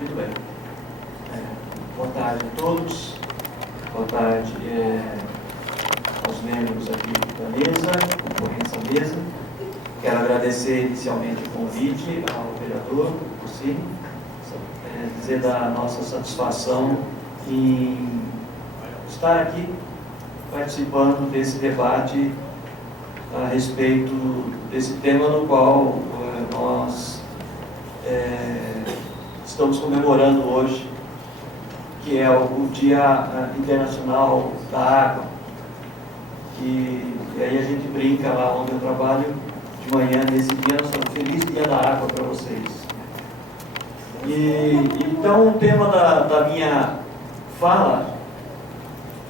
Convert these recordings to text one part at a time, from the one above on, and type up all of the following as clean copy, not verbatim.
Muito bem. Boa tarde a todos. Boa tarde aos membros aqui da mesa, componentes da mesa. Quero agradecer inicialmente o convite ao vereador Rossini, dizer da nossa satisfação em estar aqui participando desse debate a respeito desse tema no qual nós estamos comemorando hoje, que é o Dia Internacional da Água. E aí a gente brinca lá onde eu trabalho, de manhã, nesse dia, nós estamos felizes Dia da Água para vocês. Então, o tema da minha fala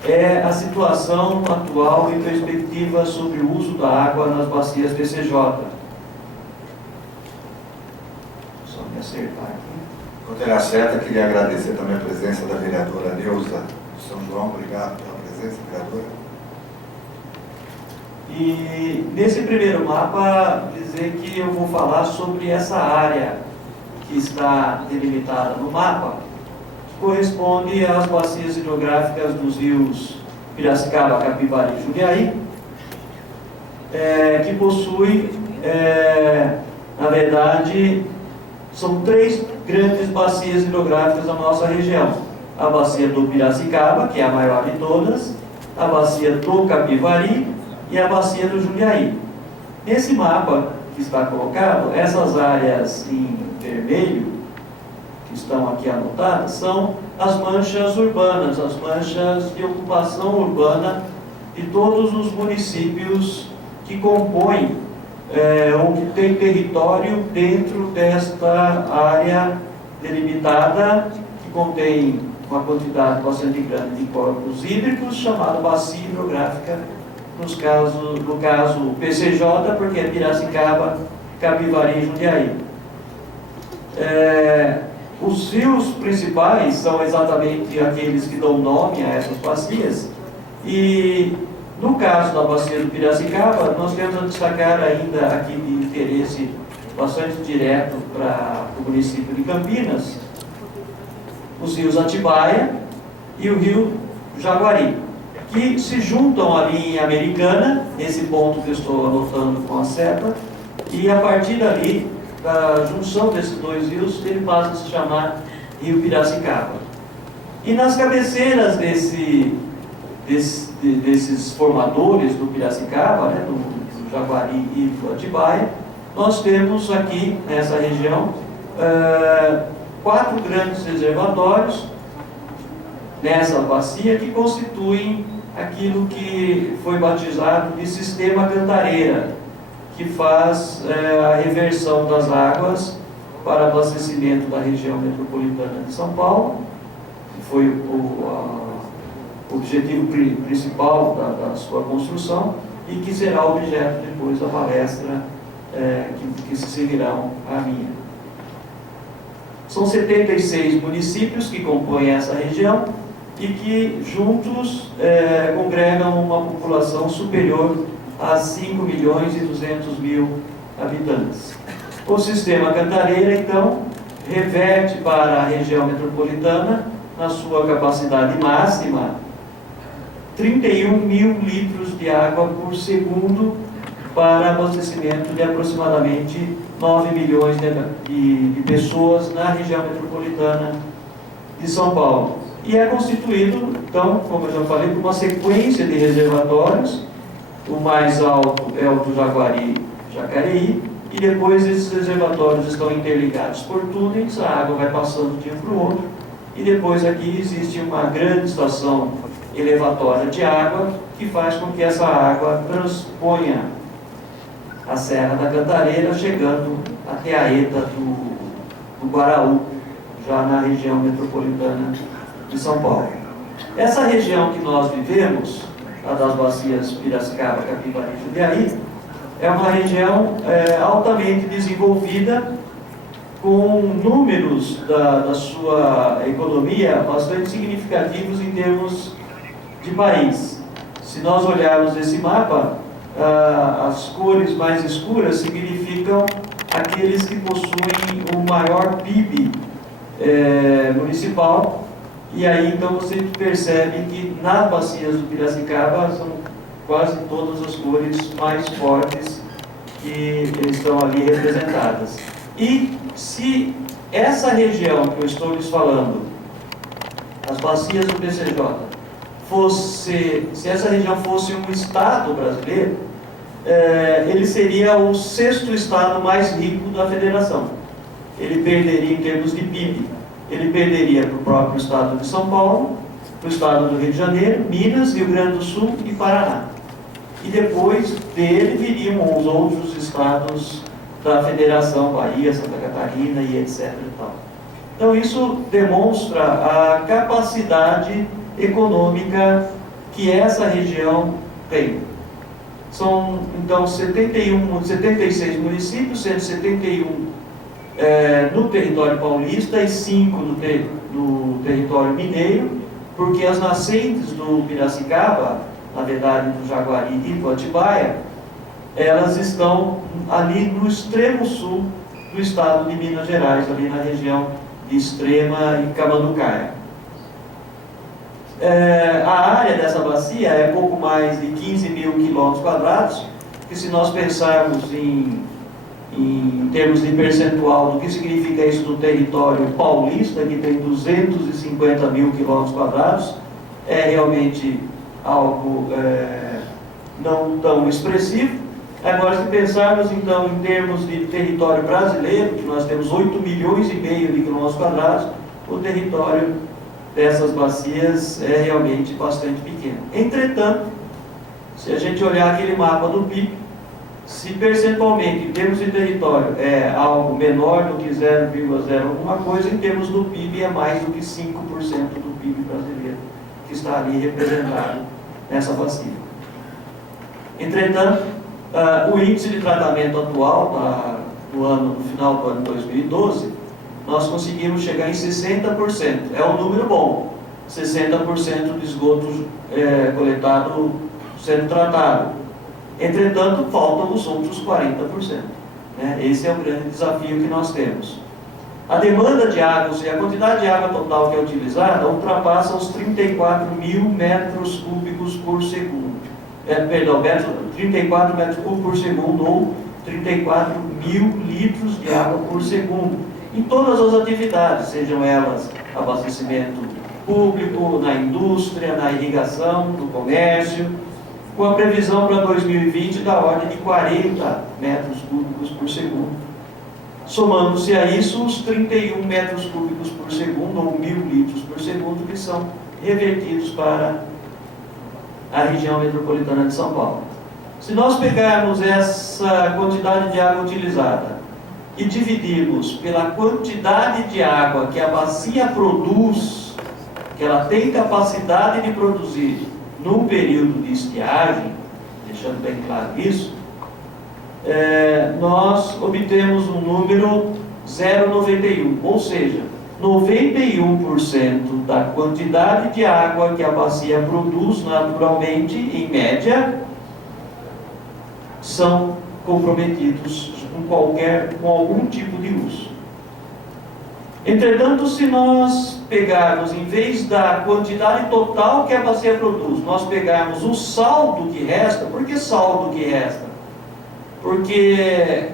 é a situação atual e perspectiva sobre o uso da água nas bacias PCJ. Só me acertar aqui. Quando ele acerta, queria agradecer também a presença da vereadora Neuza de São João. Obrigado pela presença, vereadora. E nesse primeiro mapa, dizer que eu vou falar sobre essa área que está delimitada no mapa, que corresponde às bacias hidrográficas dos rios Piracicaba, Capivari e Jundiaí, que possui, na verdade, são três grandes bacias hidrográficas da nossa região. A bacia do Piracicaba, que é a maior de todas, a bacia do Capivari e a bacia do Jundiaí. Nesse mapa que está colocado, essas áreas em vermelho, que estão aqui anotadas, são as manchas urbanas, as manchas de ocupação urbana de todos os municípios que compõem ou que têm território dentro desta área delimitada, que contém uma quantidade bastante grande de corpos hídricos, chamada bacia hidrográfica, no caso PCJ, porque é Piracicaba, Capivari e Jundiaí. Os rios principais são exatamente aqueles que dão nome a essas bacias, e no caso da bacia do Piracicaba, nós temos a destacar ainda aqui de interesse bastante direto para o município de Campinas, os rios Atibaia e o rio Jaguari, que se juntam ali em Americana, nesse ponto que eu estou anotando com a seta, e a partir dali, da junção desses dois rios, ele passa a se chamar Rio Piracicaba. E nas cabeceiras desses formadores do Piracicaba, do Jaguari e do Atibaia, nós temos aqui, nessa região, 4 grandes reservatórios nessa bacia que constituem aquilo que foi batizado de Sistema Cantareira, que faz a reversão das águas para abastecimento da região metropolitana de São Paulo, que foi o objetivo principal da sua construção e que será objeto depois da palestra que se seguirão à minha. São 76 municípios que compõem essa região e que juntos congregam uma população superior a 5.200.000 habitantes. O sistema Cantareira, então, reverte para a região metropolitana, na sua capacidade máxima, 31 mil litros de água por segundo para abastecimento de aproximadamente 9 milhões de pessoas na região metropolitana de São Paulo. E é constituído, então, como eu já falei, por uma sequência de reservatórios. O mais alto é o do Jaguari, Jacareí, e depois esses reservatórios estão interligados por túneis, a água vai passando de um para o outro, e depois aqui existe uma grande estação elevatória de água que faz com que essa água transponha a Serra da Cantareira, chegando até a ETA do Guaraú, já na região metropolitana de São Paulo. Essa região que nós vivemos, a das bacias Piracicaba, Capivari e Jundiaí, é uma região altamente desenvolvida, com números da sua economia bastante significativos em termos de país. Se nós olharmos esse mapa, as cores mais escuras significam aqueles que possuem o maior PIB municipal, e aí então você percebe que nas bacias do Piracicaba são quase todas as cores mais fortes que estão ali representadas. E se essa região que eu estou lhes falando, as bacias do PCJ, se essa região fosse um estado brasileiro, ele seria o 6º estado mais rico da federação. Ele perderia em termos de PIB, ele perderia para o próprio estado de São Paulo, para o estado do Rio de Janeiro, Minas, Rio Grande do Sul e Paraná. E depois dele viriam os outros estados da federação, Bahia, Santa Catarina e etc. E tal. Então isso demonstra a capacidade econômica que essa região tem. São então 76 municípios, 171 no território paulista e 5 no território mineiro, porque as nascentes do Piracicaba, na verdade do Jaguari e do Atibaia, elas estão ali no extremo sul do estado de Minas Gerais, ali na região de Extrema e Camanducaia. A área dessa bacia é pouco mais de 15 mil quilômetros quadrados, que se nós pensarmos em termos de percentual do que significa isso no território paulista, que tem 250 mil quilômetros quadrados, é realmente algo não tão expressivo. Agora, se pensarmos então em termos de território brasileiro, que nós temos 8 milhões e meio de quilômetros quadrados, o território dessas bacias é realmente bastante pequeno. Entretanto, se a gente olhar aquele mapa do PIB, se percentualmente em termos de território é algo menor do que 0,0 alguma coisa, em termos do PIB é mais do que 5% do PIB brasileiro que está ali representado nessa bacia. Entretanto, o índice de tratamento atual, no final do ano 2012, nós conseguimos chegar em 60%. É um número bom, 60% de esgoto coletado sendo tratado. Entretanto, faltam os outros 40%. Né? Esse é o grande desafio que nós temos. A demanda de água, ou seja, a quantidade de água total que é utilizada, ultrapassa os 34 mil metros cúbicos por segundo. 34 metros cúbicos por segundo, ou 34 mil litros de água por segundo, em todas as atividades, sejam elas abastecimento público, na indústria, na irrigação, no comércio, com a previsão para 2020 da ordem de 40 metros cúbicos por segundo. Somando-se a isso os 31 metros cúbicos por segundo, ou 1.000 litros por segundo, que são revertidos para a região metropolitana de São Paulo. Se nós pegarmos essa quantidade de água utilizada e dividirmos pela quantidade de água que a bacia produz, que ela tem capacidade de produzir num período de estiagem, deixando bem claro isso, nós obtemos um número 0,91, ou seja, 91% da quantidade de água que a bacia produz naturalmente, em média, são comprometidos com algum tipo de uso. Entretanto, se nós pegarmos, em vez da quantidade total que a bacia produz, nós pegarmos o saldo que resta. Por que saldo que resta? Porque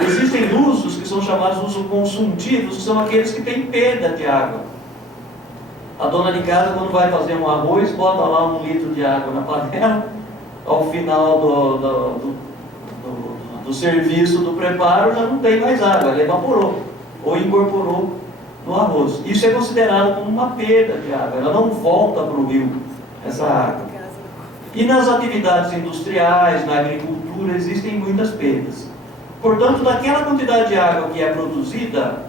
existem usos que são chamados usos consuntivos, que são aqueles que têm perda de água. A dona de casa, quando vai fazer um arroz, bota lá 1 litro de água na panela, ao final do serviço, do preparo, já não tem mais água, ela evaporou ou incorporou no arroz. Isso é considerado como uma perda de água, ela não volta para o rio, essa água. E nas atividades industriais, na agricultura, existem muitas perdas. Portanto, daquela quantidade de água que é produzida,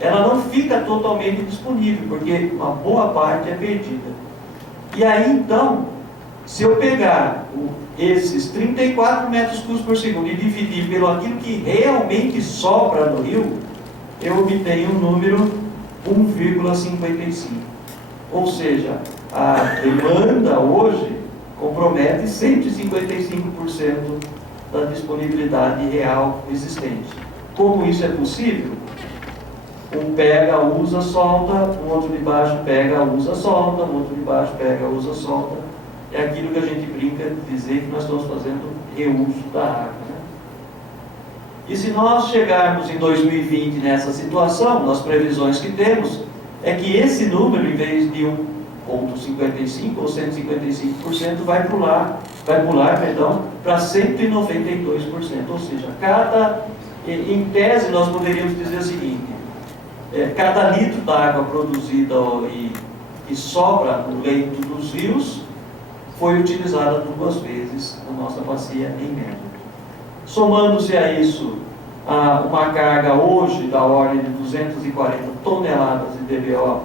ela não fica totalmente disponível, porque uma boa parte é perdida. E aí, então, se eu pegar esses 34 metros cúbicos por segundo e dividir pelo aquilo que realmente sobra no rio, eu obtenho um número 1,55. Ou seja, a demanda hoje compromete 155% da disponibilidade real existente. Como isso é possível? um pega, usa, solta, um outro de baixo pega, usa, solta, um outro de baixo pega, usa, solta. É aquilo que a gente brinca de dizer que nós estamos fazendo reuso da água, né? E se nós chegarmos em 2020 nessa situação, nas previsões que temos, é que esse número, em vez de 1,55% ou 155%, vai pular para 192%. Ou seja, em tese, nós poderíamos dizer o seguinte: cada litro d'água produzida e sobra no leito dos rios foi utilizada 2 vezes na nossa bacia em média. Somando-se a isso uma carga hoje da ordem de 240 toneladas de DBO,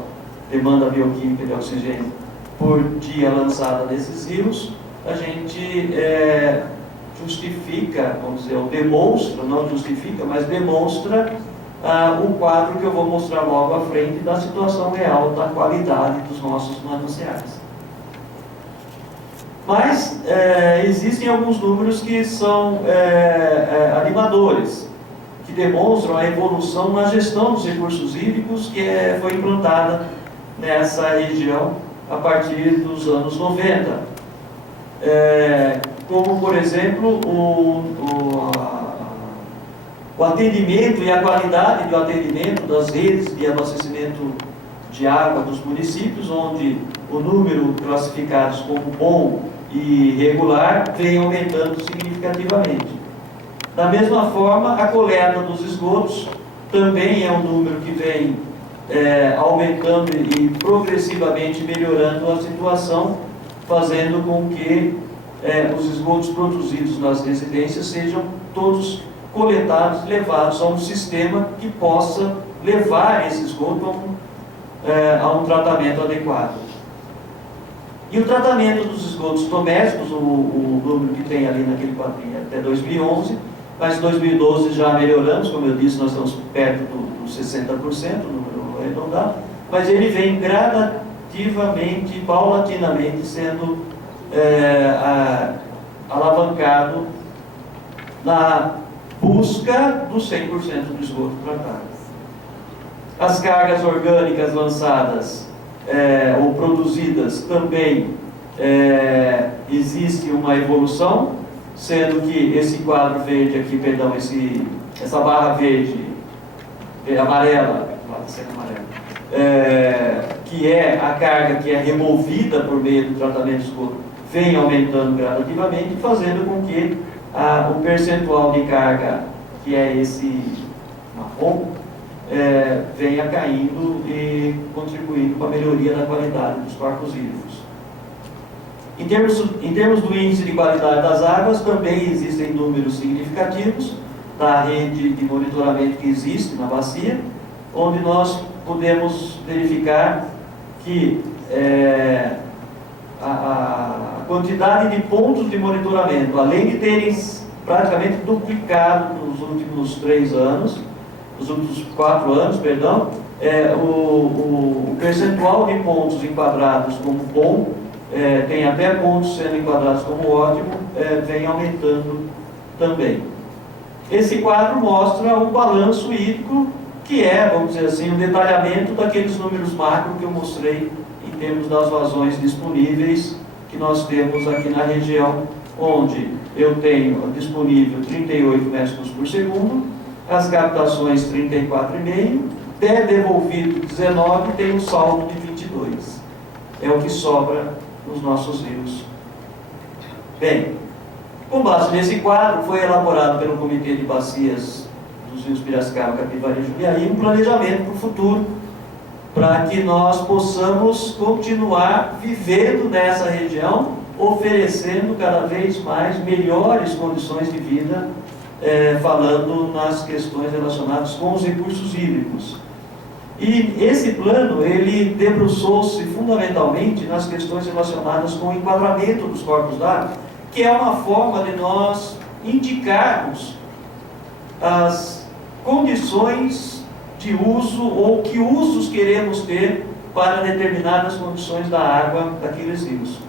demanda bioquímica de oxigênio, por dia lançada nesses rios, a gente justifica, vamos dizer, ou demonstra, não justifica, mas demonstra o quadro que eu vou mostrar logo à frente da situação real da qualidade dos nossos mananciais. Mas existem alguns números que são animadores, que demonstram a evolução na gestão dos recursos hídricos que foi implantada nessa região a partir dos anos 90. Como, por exemplo, o atendimento e a qualidade do atendimento das redes de abastecimento de água dos municípios, onde o número classificados como bom e regular vem aumentando significativamente. Da mesma forma, a coleta dos esgotos também é um número que vem aumentando e progressivamente melhorando a situação, fazendo com que os esgotos produzidos nas residências sejam todos coletados, levados a um sistema que possa levar esse esgoto a um tratamento adequado. E o tratamento dos esgotos domésticos, o número que tem ali naquele quadrinho até 2011, mas em 2012 já melhoramos, como eu disse, nós estamos perto dos 60%, o número arredondado, mas ele vem gradativamente, paulatinamente sendo alavancado na busca do 100% do esgoto tratado. As cargas orgânicas lançadas ou produzidas também existe uma evolução, sendo que esse quadro verde aqui, perdão, essa barra verde, amarela, que é a carga que é removida por meio do tratamento de esgoto, vem aumentando gradativamente, fazendo com que o percentual de carga, que é esse marrom, venha caindo e contribuindo para a melhoria da qualidade dos corpos hídricos. Em termos do índice de qualidade das águas, também existem números significativos da rede de monitoramento que existe na bacia, onde nós podemos verificar que a quantidade de pontos de monitoramento, além de terem praticamente duplicado nos últimos 4 anos, perdão, o percentual de pontos enquadrados como bom, tem até pontos sendo enquadrados como ótimo, vem aumentando também. Esse quadro mostra o balanço hídrico, que vamos dizer assim, um detalhamento daqueles números macro que eu mostrei em termos das vazões disponíveis que nós temos aqui na região, onde eu tenho disponível 38 metros por segundo, as captações 34,5, devolvido 19, tem um saldo de 22. É o que sobra nos nossos rios. Bem, com base nesse quadro, foi elaborado pelo Comitê de Bacias dos Rios Piracicaba, Capivari e Jundiaí um planejamento para o futuro, para que nós possamos continuar vivendo nessa região, oferecendo cada vez mais melhores condições de vida, falando nas questões relacionadas com os recursos hídricos. E esse plano, ele debruçou-se fundamentalmente nas questões relacionadas com o enquadramento dos corpos d'água, que é uma forma de nós indicarmos as condições de uso ou que usos queremos ter para determinadas condições da água daqueles rios.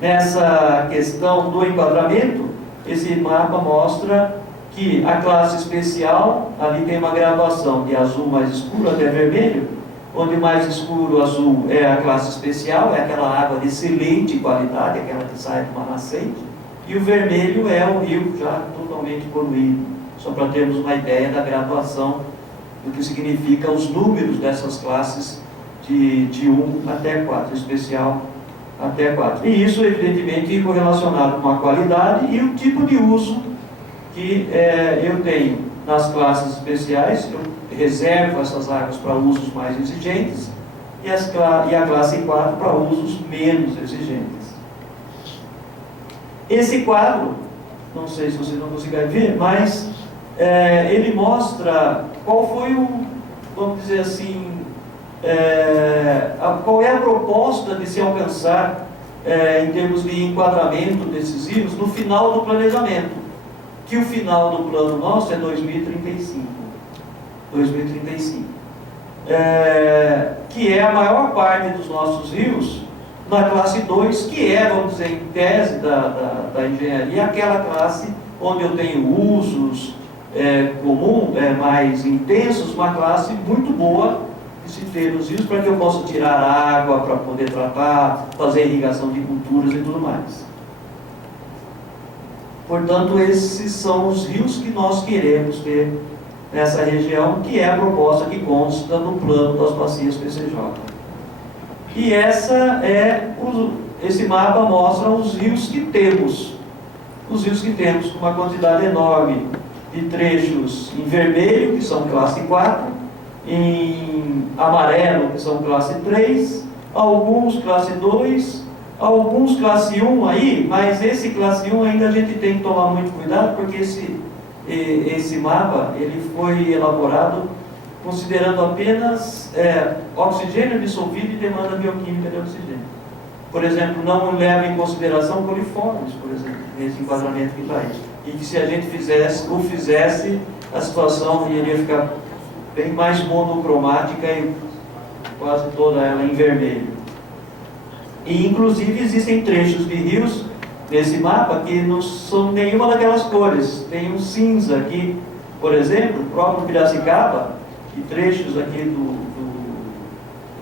Nessa questão do enquadramento, esse mapa mostra que a classe especial, ali tem uma graduação de azul mais escuro até vermelho, onde mais escuro azul é a classe especial, é aquela água de excelente qualidade, aquela que sai de uma nascente, e o vermelho é o rio já totalmente poluído, só para termos uma ideia da graduação do que significa os números dessas classes de 1 até 4, especial até 4. E isso, evidentemente, correlacionado com a qualidade e o tipo de uso que eu tenho nas classes especiais. Eu reservo essas águas para usos mais exigentes e a classe 4 para usos menos exigentes. Esse quadro, não sei se vocês não conseguem ver, mas ele mostra qual foi vamos dizer assim, qual é a proposta de se alcançar em termos de enquadramento desses rios no final do planejamento, que o final do plano nosso é 2035, que é a maior parte dos nossos rios na classe 2, que é, vamos dizer, em tese da engenharia, aquela classe onde eu tenho usos mais intensos, uma classe muito boa de se ter nos rios para que eu possa tirar água, para poder tratar, fazer irrigação de culturas e tudo mais. Portanto, esses são os rios que nós queremos ter nessa região, que é a proposta que consta no plano das bacias PCJ. E esse mapa mostra os rios que temos. Os rios que temos com uma quantidade enorme de trechos em vermelho, que são classe 4, em amarelo, que são classe 3, alguns classe 2, alguns classe 1 aí, mas esse classe 1 ainda a gente tem que tomar muito cuidado, porque esse mapa ele foi elaborado considerando apenas oxigênio dissolvido e demanda bioquímica de oxigênio. Por exemplo, não leva em consideração coliformes, por exemplo, nesse enquadramento que está aí. E que se a gente fizesse, a situação iria ficar bem mais monocromática e quase toda ela em vermelho. E inclusive existem trechos de rios nesse mapa que não são nenhuma daquelas cores. Tem um cinza aqui, por exemplo, o próprio Piracicaba, e trechos aqui do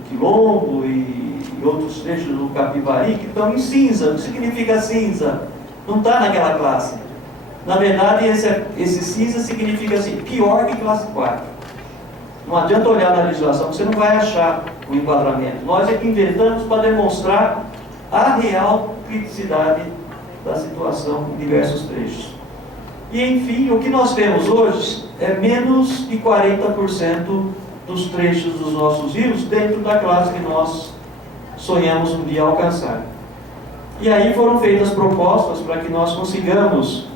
Quilombo e outros trechos do Capivari que estão em cinza. O que significa cinza? Não está naquela classe. Na verdade, esse cinza significa assim, pior que classe 4. Não adianta olhar na legislação, você não vai achar o enquadramento. Nós é que inventamos para demonstrar a real criticidade da situação em diversos trechos. E, enfim, o que nós temos hoje é menos de 40% dos trechos dos nossos rios dentro da classe que nós sonhamos um dia alcançar. E aí foram feitas propostas para que nós consigamos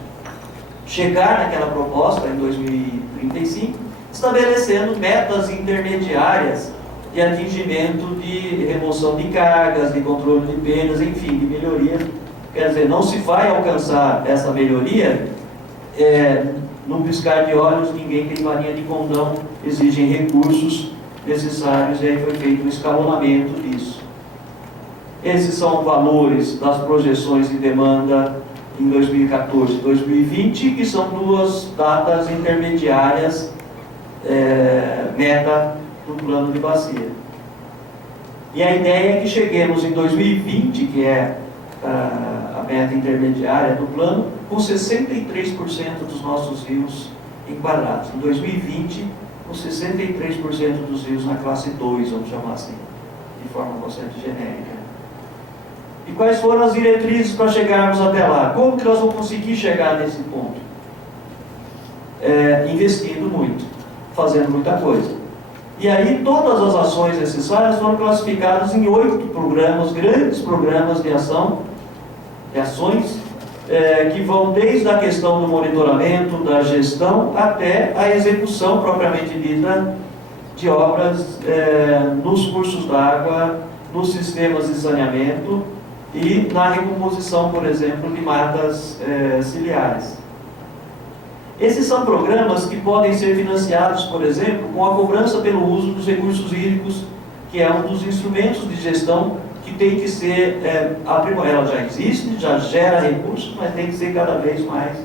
chegar naquela proposta em 2035, estabelecendo metas intermediárias de atingimento de remoção de cargas, de controle de perdas, enfim, de melhoria. Quer dizer, não se vai alcançar essa melhoria num piscar de olhos. Ninguém tem varinha de condão, exigem recursos necessários, e aí foi feito um escalonamento disso. Esses são valores das projeções de demanda em 2014 e 2020, que são duas datas intermediárias, meta do plano de bacia. E a ideia é que cheguemos em 2020, que é a meta intermediária do plano, com 63% dos nossos rios enquadrados. Em 2020, com 63% dos rios na classe 2, vamos chamar assim, de forma bastante genérica. E quais foram as diretrizes para chegarmos até lá? Como que nós vamos conseguir chegar nesse ponto? Investindo muito, fazendo muita coisa. E aí todas as ações necessárias foram classificadas em 8 programas, grandes programas de ação, de ações, que vão desde a questão do monitoramento, da gestão, até a execução propriamente dita de obras nos cursos d'água, nos sistemas de saneamento e na recomposição, por exemplo, de matas ciliares. Esses são programas que podem ser financiados, por exemplo, com a cobrança pelo uso dos recursos hídricos, que é um dos instrumentos de gestão que tem que ser aprimorado. Ela já existe, já gera recursos, mas tem que ser cada vez mais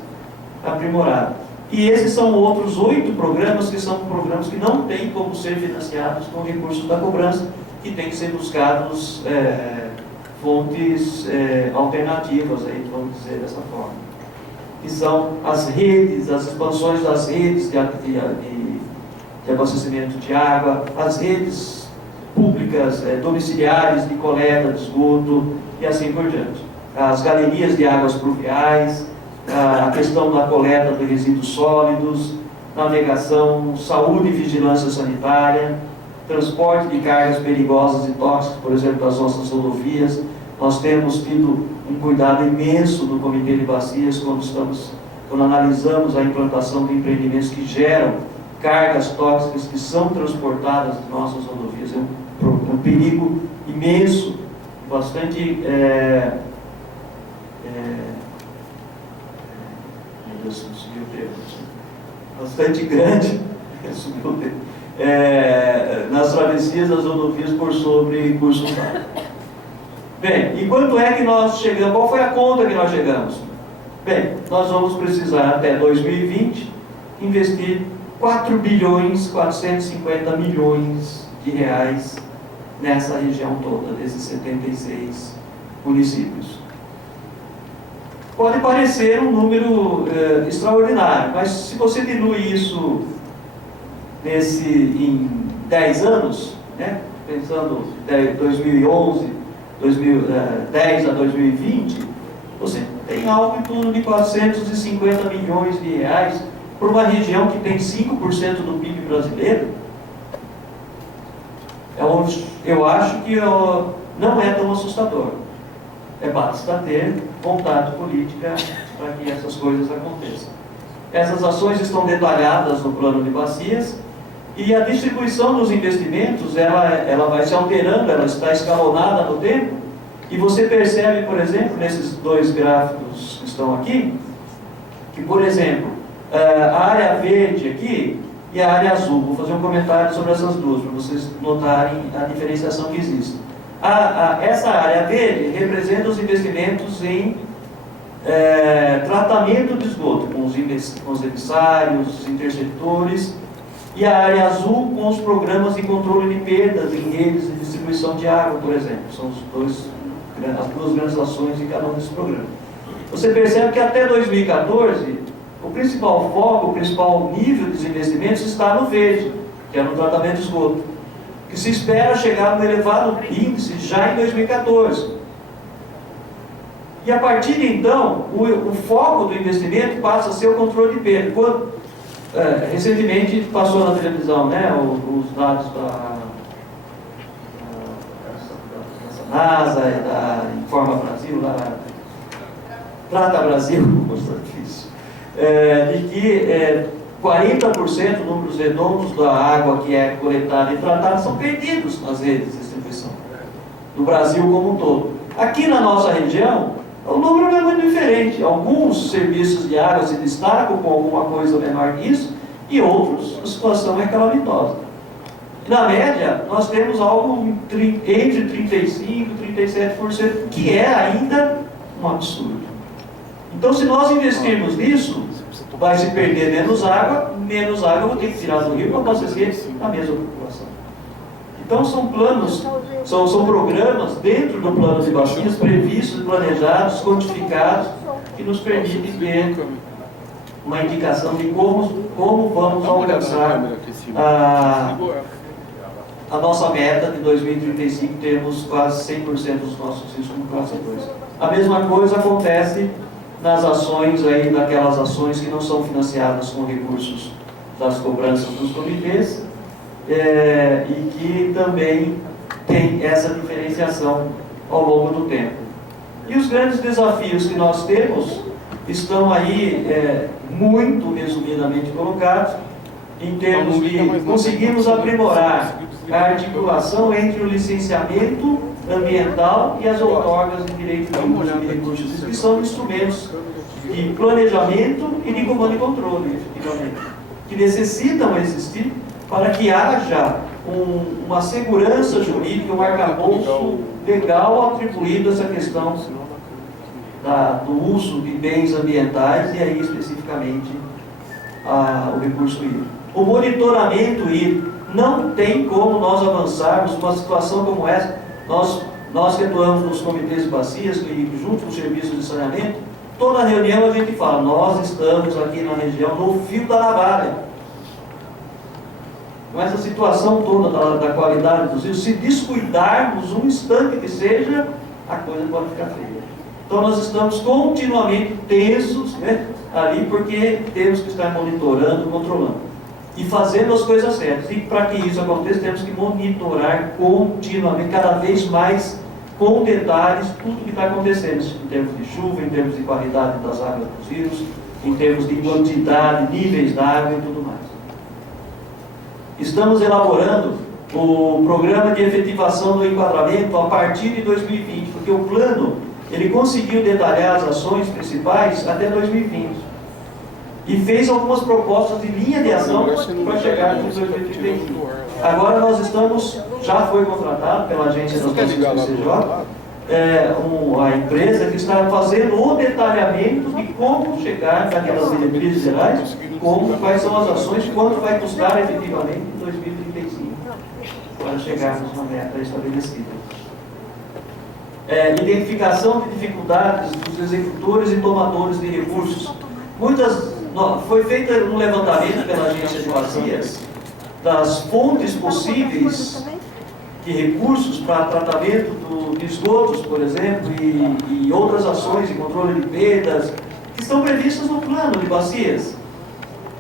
aprimorado. E esses são outros 8 programas que são programas que não têm como ser financiados com recursos da cobrança, que tem que ser buscados fontes alternativas, aí, vamos dizer dessa forma. Que são as redes, as expansões das redes de abastecimento de água, as redes públicas domiciliares de coleta de esgoto e assim por diante. As galerias de águas pluviais, a questão da coleta de resíduos sólidos, navegação, saúde e vigilância sanitária, transporte de cargas perigosas e tóxicas, por exemplo, das nossas rodovias. Nós temos tido um cuidado imenso do Comitê de Bacias quando analisamos a implantação de empreendimentos que geram cargas tóxicas que são transportadas de nossas rodovias. É um perigo imenso, bastante bastante grande nas travessias das rodovias por sobre cursos d'água. Bem, e quanto é que nós chegamos? Qual foi a conta que nós chegamos? Bem, nós vamos precisar até 2020 investir 4 bilhões 450 milhões de reais nessa região toda, desses 76 municípios. Pode parecer um número extraordinário, mas se você dilui isso em 10 anos, né, pensando 2011, 2010 a 2020, você tem algo em torno de 450 milhões de reais para uma região que tem 5% do PIB brasileiro. Eu acho que não é tão assustador. Basta ter vontade política para que essas coisas aconteçam. Essas ações estão detalhadas no plano de bacias e a distribuição dos investimentos ela vai se alterando, ela está escalonada no tempo, e você percebe, por exemplo, nesses 2 gráficos que estão aqui, que, por exemplo, a área verde aqui e a área azul. Vou fazer um comentário sobre essas duas, para vocês notarem a diferenciação que existe. Essa área verde representa os investimentos em tratamento de esgoto, com os emissários, os interceptores, e a área azul com os programas de controle de perdas em redes de distribuição de água, por exemplo. São as duas grandes ações em cada um desses programas. Você percebe que até 2014, o principal foco, o principal nível dos investimentos está no verde, que é no tratamento de esgoto, que se espera chegar no elevado índice já em 2014. E a partir de então, o foco do investimento passa a ser o controle de perda. Recentemente passou na televisão, né, os dados da NASA, da Informa Brasil, Trata Brasil, difícil, de que 40%, números redondos, da água que é coletada e tratada são perdidos nas redes de distribuição do Brasil como um todo. Aqui na nossa região, o número não é muito diferente. Alguns serviços de água se destacam com alguma coisa menor que isso, e outros a situação é calamitosa. Na média, nós temos algo entre 35% e 37%, que é ainda um absurdo. Então, se nós investirmos nisso, vai se perder menos água eu vou ter que tirar do rio para abastecer a mesma população. Então, são planos, são programas dentro do plano de bacias, previstos, planejados, quantificados, que nos permitem ter uma indicação de como vamos alcançar a nossa meta de 2035, termos quase 100% dos nossos riscos como classe 2. A mesma coisa acontece nas ações aí, daquelas ações que não são financiadas com recursos das cobranças dos comitês, e que também tem essa diferenciação ao longo do tempo. E os grandes desafios que nós temos estão aí muito resumidamente colocados, em termos de conseguirmos aprimorar a articulação entre o licenciamento ambiental e as outorgas de direito de uso de recursos, que são instrumentos de planejamento e de comando e controle, efetivamente, que necessitam existir para que haja uma segurança jurídica, um arcabouço legal atribuído a essa questão do uso de bens ambientais, e aí especificamente o recurso hídrico. O monitoramento hídrico, não tem como nós avançarmos numa situação como essa. Nós que atuamos nos comitês de bacias e junto com os serviços de saneamento, toda reunião a gente fala, nós estamos aqui na região no fio da navalha. Com essa situação toda da qualidade dos rios, se descuidarmos um instante que seja, a coisa pode ficar feia. Então nós estamos continuamente tensos, né, ali, porque temos que estar monitorando, controlando e fazendo as coisas certas. E para que isso aconteça, temos que monitorar continuamente, cada vez mais com detalhes, tudo que está acontecendo, em termos de chuva, em termos de qualidade das águas dos rios, em termos de quantidade, níveis d'água e tudo mais. Estamos elaborando o programa de efetivação do enquadramento a partir de 2020, porque o plano, ele conseguiu detalhar as ações principais até 2020 e fez algumas propostas de linha de ação para chegar em 2035. Agora nós estamos, já foi contratado pela agência das bacias do CCJ, a empresa que está fazendo o detalhamento de como chegar naquelas diretrizes gerais, quais são as ações, quanto vai custar efetivamente em 2035 para chegarmos na meta estabelecida. Identificação de dificuldades dos executores e tomadores de recursos. Foi feito um levantamento pela agência de bacias das fontes possíveis de recursos para tratamento de esgotos, por exemplo, e outras ações de controle de perdas que estão previstas no plano de bacias.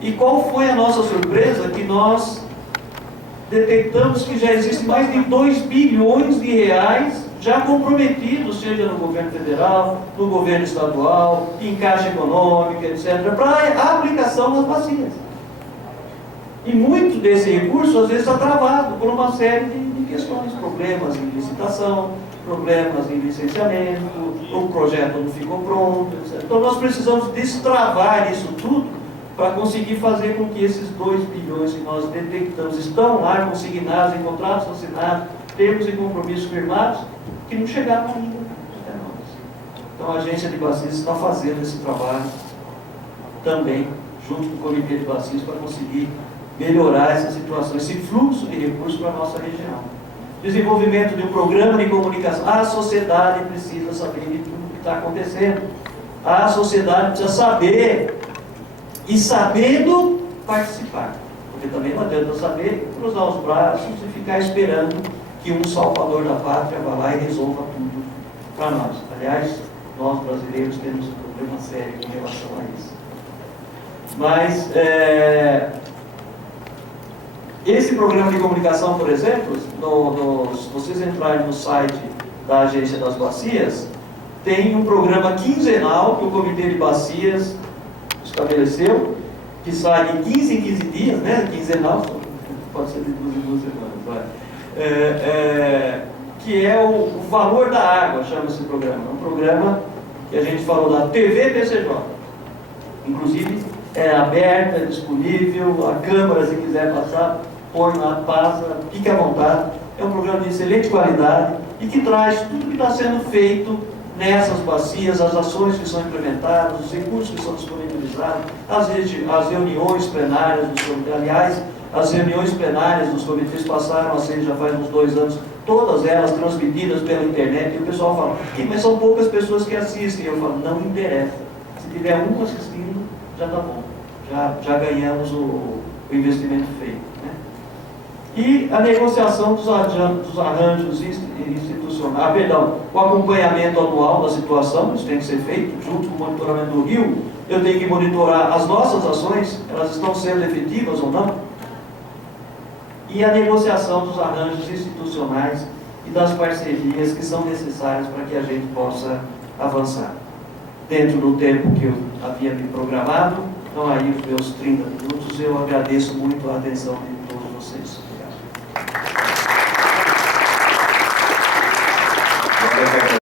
E qual foi a nossa surpresa? Que nós detectamos que já existem mais de 2 bilhões de reais já comprometidos, seja no governo federal, no governo estadual, em caixa econômica, etc., para a aplicação das bacias. E muito desse recurso, às vezes, está travado por uma série de questões, problemas em licitação, problemas em licenciamento, o projeto não ficou pronto, etc. Então, nós precisamos destravar isso tudo para conseguir fazer com que esses 2 bilhões que nós detectamos estão lá consignados em contratos assinados, termos e compromissos firmados, que não chegaram ainda até nós. Então a agência de bacias está fazendo esse trabalho também, junto com o comitê de bacias, para conseguir melhorar essa situação, esse fluxo de recursos para a nossa região. Desenvolvimento de um programa de comunicação. A sociedade precisa saber de tudo que está acontecendo. A sociedade precisa saber e, sabendo, participar. Porque também não adianta saber, cruzar os braços e ficar esperando que um salvador da pátria vá lá e resolva tudo para nós. Aliás, nós brasileiros temos um problema sério em relação a isso. Mas esse programa de comunicação, por exemplo, se vocês entrarem no site da Agência das Bacias, tem um programa quinzenal que o Comitê de Bacias estabeleceu, que sai de 15 em 15 dias, né? Quinzenal, pode ser de 2 em 2 semanas, vai. Que é o valor da água, chama esse programa. É um programa que a gente falou da TV PCJ. Inclusive, é aberta, é disponível, a Câmara, se quiser passar, põe lá, passa, fique à vontade. É um programa de excelente qualidade e que traz tudo que está sendo feito nessas bacias, as ações que são implementadas, os recursos que são disponibilizados, as reuniões plenárias dos comitês. Aliás, as reuniões plenárias dos comitês passaram a ser, já faz uns 2 anos, todas elas transmitidas pela internet, e o pessoal fala, mas são poucas pessoas que assistem. Eu falo, não interessa. Se tiver um assistindo, já está bom. Já ganhamos o investimento feito. Né? E a negociação dos arranjos institucionais, o acompanhamento anual da situação, isso tem que ser feito, junto com o monitoramento do rio. Eu tenho que monitorar as nossas ações, elas estão sendo efetivas ou não. E a negociação dos arranjos institucionais e das parcerias que são necessárias para que a gente possa avançar. Dentro do tempo que eu havia me programado, então aí os meus 30 minutos, eu agradeço muito a atenção de todos vocês.